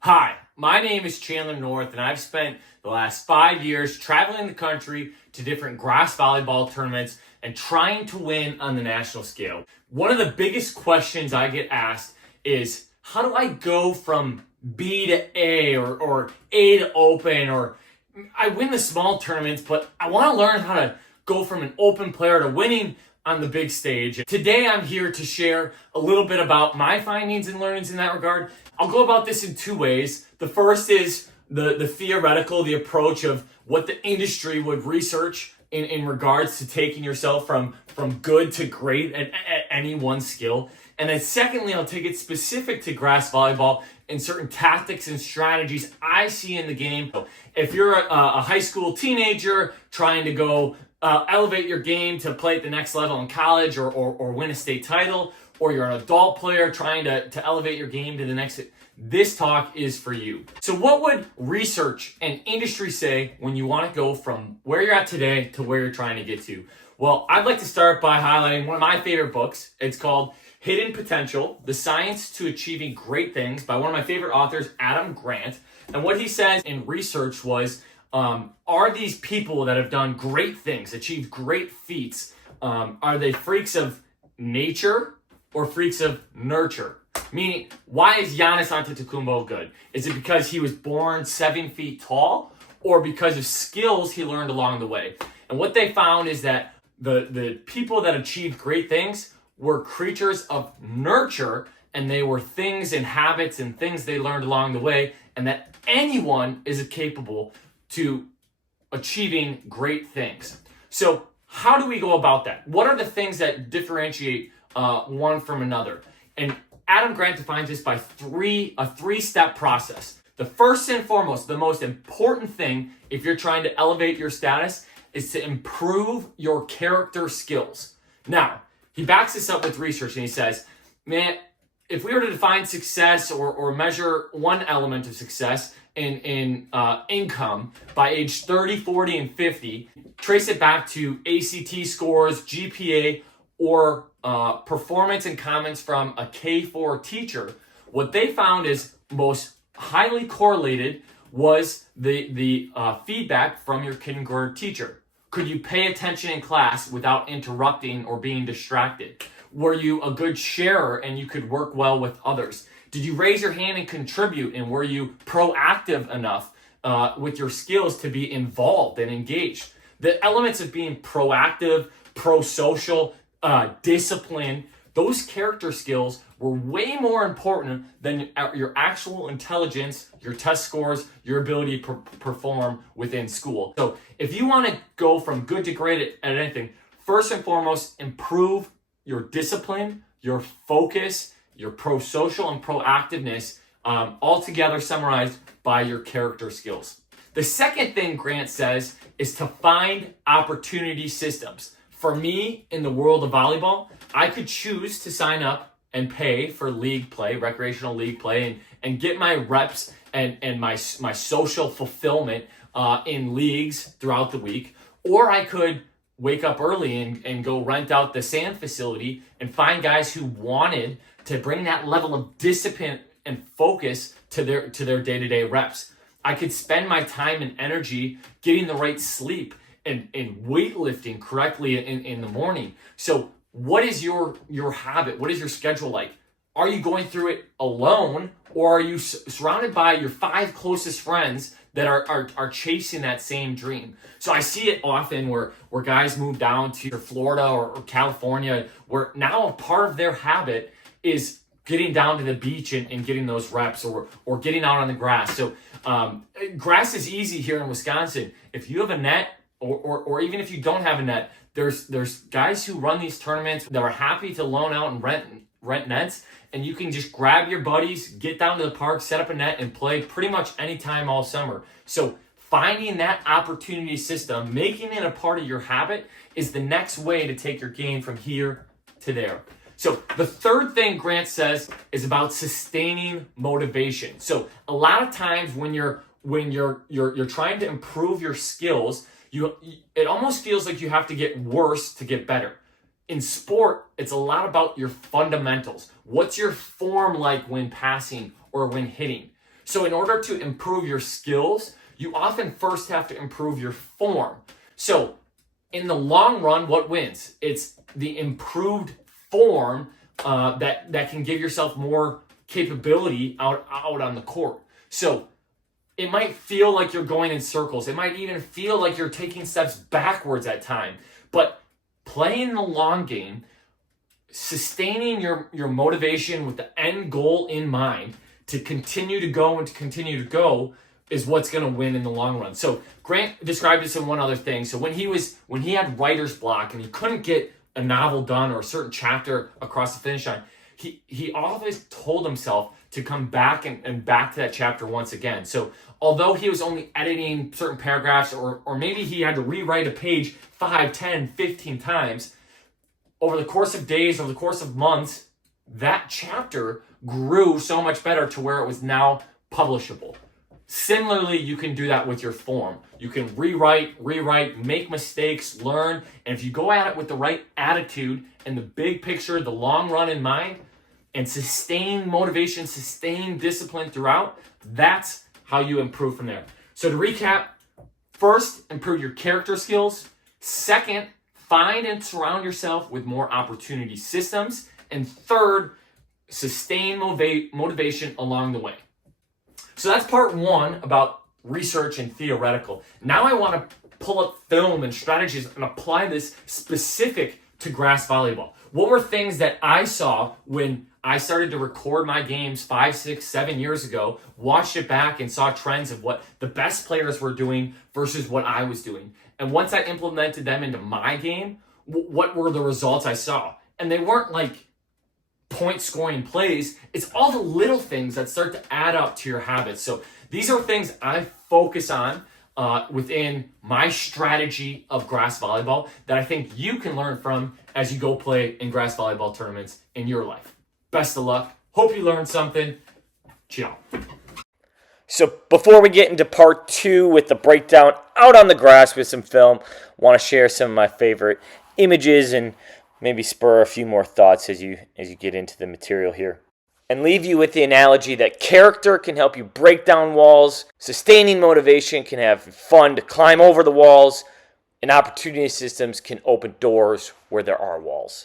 Hi, my name is Chandler North, and I've spent the last 5 years traveling the country to different grass volleyball tournaments and trying to win on the national scale. One of the biggest questions I get asked is, how do I go from B to A or A to open? Or I win the small tournaments, but I want to learn how to go from an open player to winning on the big stage. Today, I'm here to share a little bit about my findings and learnings in that regard. I'll go about this in two ways. The first is the theoretical, the approach of what the industry would research in regards to taking yourself from good to great at any one skill. And then secondly, I'll take it specific to grass volleyball and certain tactics and strategies I see in the game. If you're a high school teenager trying to go elevate your game to play at the next level in college or win a state title, or you're an adult player trying to elevate your game to the next, this talk is for you. So what would research and industry say when you want to go from where you're at today to where you're trying to get to? Well, I'd like to start by highlighting one of my favorite books. It's called Hidden Potential: The Science to Achieving Great Things by one of my favorite authors, Adam Grant. And what he says in research was, are these people that have done great things, achieved great feats, are they freaks of nature or freaks of nurture? Meaning, why is Giannis Antetokounmpo good? Is it because he was born 7 feet tall, or because of skills he learned along the way? And what they found is that the people that achieved great things were creatures of nurture, and they were things and habits and things they learned along the way, and that anyone is capable to achieving great things. So how do we go about that? What are the things that differentiate one from another? And Adam Grant defines this by a three-step process. The first and foremost, the most important thing if you're trying to elevate your status is to improve your character skills. Now, he backs this up with research and he says, man, if we were to define success or measure one element of success in income by age 30, 40, and 50, trace it back to ACT scores, GPA, or performance and comments from a K-4 teacher, what they found is most highly correlated was the feedback from your kindergarten teacher. Could you pay attention in class without interrupting or being distracted? Were you a good sharer and you could work well with others? Did you raise your hand and contribute? And were you proactive enough with your skills to be involved and engaged? The elements of being proactive, pro-social, discipline, those character skills were way more important than your actual intelligence, your test scores, your ability to perform within school. So if you want to go from good to great at anything, first and foremost, improve your discipline, your focus, your pro-social and proactiveness, all together summarized by your character skills. The second thing Grant says is to find opportunity systems. For me, in the world of volleyball, I could choose to sign up and pay for league play, recreational league play, and get my reps and my social fulfillment in leagues throughout the week. Or I could wake up early and go rent out the sand facility and find guys who wanted to bring that level of discipline and focus to their day-to-day reps. I could spend my time and energy getting the right sleep and weightlifting correctly in the morning. So what is your habit? What is your schedule like? Are you going through it alone, or are you surrounded by your 5 closest friends that are chasing that same dream? So I see it often where guys move down to Florida or California, where now a part of their habit is getting down to the beach and getting those reps or getting out on the grass. So grass is easy here in Wisconsin. If you have a net, or even if you don't have a net, there's guys who run these tournaments that are happy to loan out and rent nets, and you can just grab your buddies, get down to the park, set up a net, and play pretty much anytime all summer. So finding that opportunity system, making it a part of your habit, is the next way to take your game from here to there. So the third thing Grant says is about sustaining motivation. So a lot of times when you're trying to improve your skills, it almost feels like you have to get worse to get better. In sport, it's a lot about your fundamentals. What's your form like when passing or when hitting? So in order to improve your skills, you often first have to improve your form. So in the long run, what wins? It's the improved form that can give yourself more capability out on the court. So it might feel like you're going in circles. It might even feel like you're taking steps backwards at time. But playing the long game, sustaining your motivation with the end goal in mind to continue to go and to continue to go is what's going to win in the long run. So Grant described this in one other thing. So when he had writer's block and he couldn't get a novel done or a certain chapter across the finish line, he always told himself to come back and back to that chapter once again. So although he was only editing certain paragraphs or maybe he had to rewrite a page 5, 10, 15 times, over the course of days, over the course of months, that chapter grew so much better to where it was now publishable. Similarly, you can do that with your form. You can rewrite, make mistakes, learn, and if you go at it with the right attitude and the big picture, the long run in mind, and sustain motivation, sustain discipline throughout, that's how you improve from there. So to recap, first, improve your character skills. Second, find and surround yourself with more opportunity systems. And third, sustain motivation along the way. So that's part one about research and theoretical. Now I want to pull up film and strategies and apply this specific to grass volleyball. What were things that I saw when I started to record my games 5, 6, 7 years ago, watched it back and saw trends of what the best players were doing versus what I was doing. And once I implemented them into my game, what were the results I saw? And they weren't like point scoring plays. It's all the little things that start to add up to your habits. So these are things I focus on within my strategy of grass volleyball that I think you can learn from as you go play in grass volleyball tournaments in your life. Best of luck. Hope you learned something. Ciao. So before we get into part 2 with the breakdown out on the grass with some film, I want to share some of my favorite images and maybe spur a few more thoughts as you get into the material here. And leave you with the analogy that character can help you break down walls, sustaining motivation can have fun to climb over the walls, and opportunity systems can open doors where there are walls.